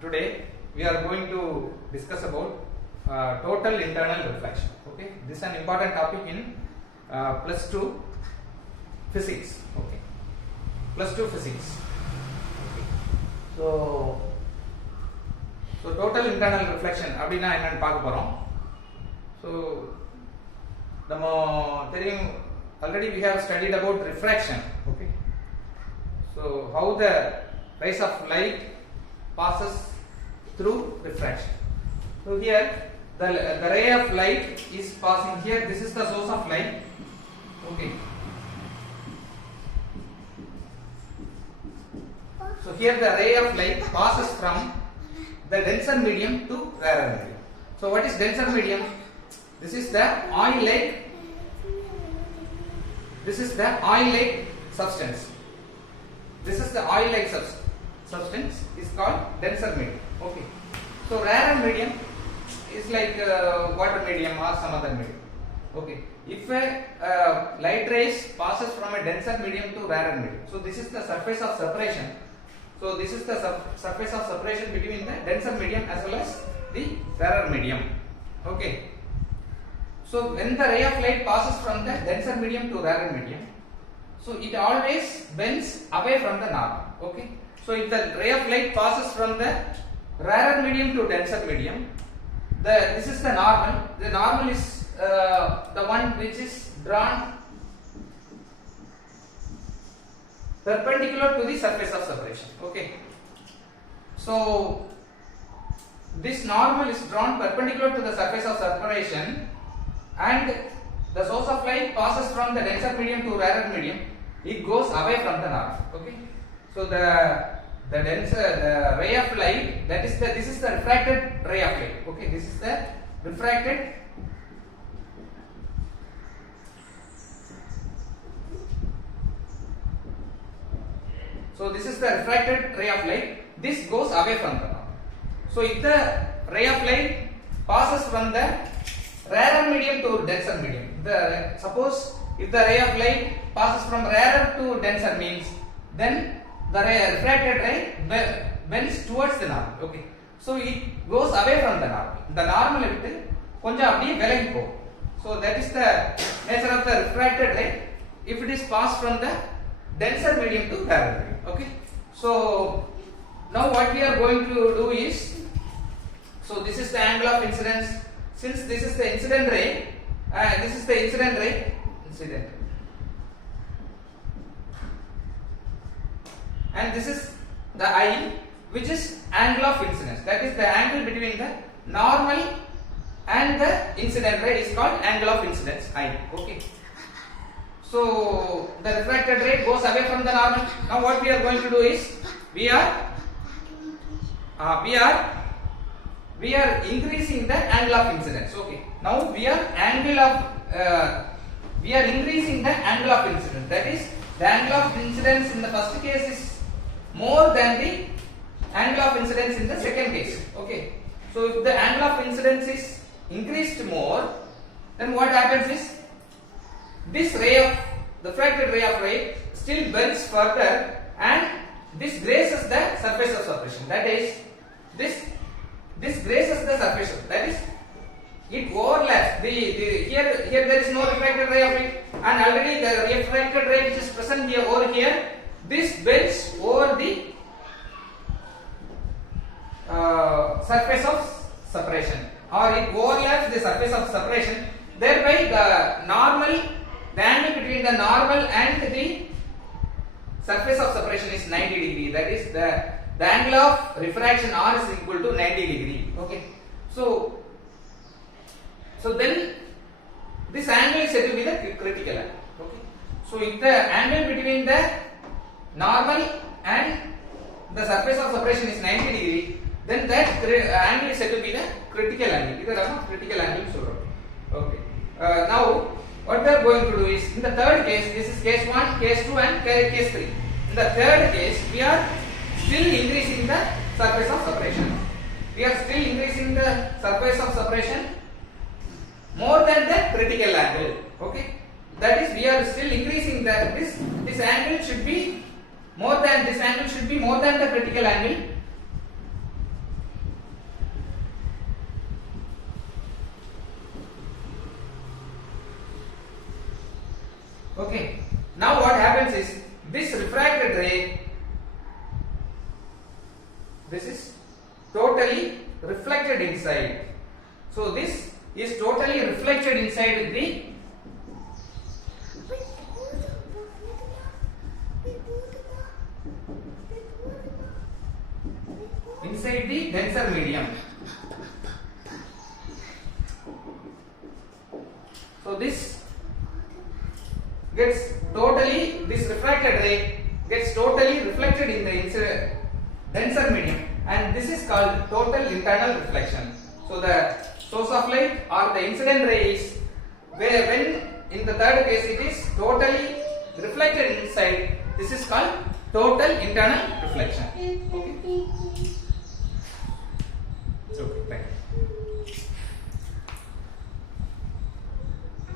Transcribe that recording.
Today we are going to discuss about total internal reflection. Okay, this is an important topic in plus 2 physics. Okay, plus 2 physics. Okay. So total internal reflection அப்படினா என்னன்னு பார்க்க போறோம். So நம்ம தெரியும் already we have studied about refraction. Okay, so how the rays of light passes through refraction. So here the ray of light is passing here. This is the source of light. Okay, so here the ray of light passes from the denser medium to rarer medium. So what is denser medium? This is the oil-like. This is the oil-like substance. This is the oil-like substance is called denser medium. Okay. So rarer medium is like water medium or some other medium. Okay. If a light rays passes from a denser medium to rarer medium, so this is the surface of separation. So this is the surface of separation between the denser medium as well as the rarer medium. Okay. So when the ray of light passes from the denser medium to rarer medium, so it always bends away from the normal. Okay. So if the ray of light passes from the rarer medium to denser medium, this is the normal. The normal is the one which is drawn perpendicular to the surface of separation. Okay. So this normal is drawn perpendicular to the surface of separation, and the source of light passes from the denser medium to rarer medium. It goes away from the normal. Okay. So the ray of light, this is the refracted ray of light. Okay, this is the refracted ray of light. This goes away from the normal. So if the ray of light passes from the rarer medium to denser medium, suppose if the ray of light passes from rarer to denser means, then the refracted ray bends towards the normal. Okay, so it goes away from the normal. The normal விட்டு கொஞ்சம் அப்படியே விலகி போகும். So that is the nature of the refracted ray if it is passed from the denser medium to rarer medium. Okay, so now what we are going to do is, so this is the angle of incidence. Since this is the incident ray, and this is the eye, which is angle of incidence. That is the angle between the normal and the incident ray is called angle of incidence, I. Okay. So the refracted ray goes away from the normal. Now what we are going to do is we are increasing the angle of incidence. Okay. Now we are increasing the angle of incidence. That is, the angle of incidence in the first case is more than the angle of incidence in the second case. Okay. So if the angle of incidence is increased more, then what happens is this ray of the refracted ray of light still bends further, and this grazes the surface of separation. That is, this grazes the surface. That is, it overlaps. Here there is no refracted ray of light, and already the refracted ray which is present here over here, this bends over the surface of separation, or it overlaps the surface of separation. Thereby the angle between the normal and the surface of separation is 90 degree. That is, the angle of refraction R is equal to 90 degree. Okay. So then this angle is said to be the critical angle. Okay. So if the angle between the normal and the surface of separation is 90 degree, then that angle is said to be the critical angle. This is critical angle. Okay. Now what we are going to do is, in the third case, this is case 1, case 2 and case 3. In the third case, we are still increasing the surface of separation. We are still increasing the surface of separation more than the critical angle. Okay. That is, we are still increasing this angle should be more than the critical angle, this refracted ray, this is totally reflected inside. So this is totally reflected inside the denser medium. So this refracted ray gets totally reflected in the denser medium, and this is called total internal reflection. So the source of light or the incident ray is when in the third case it is totally reflected inside. This is called total internal reflection. Okay. It's okay. Thank you.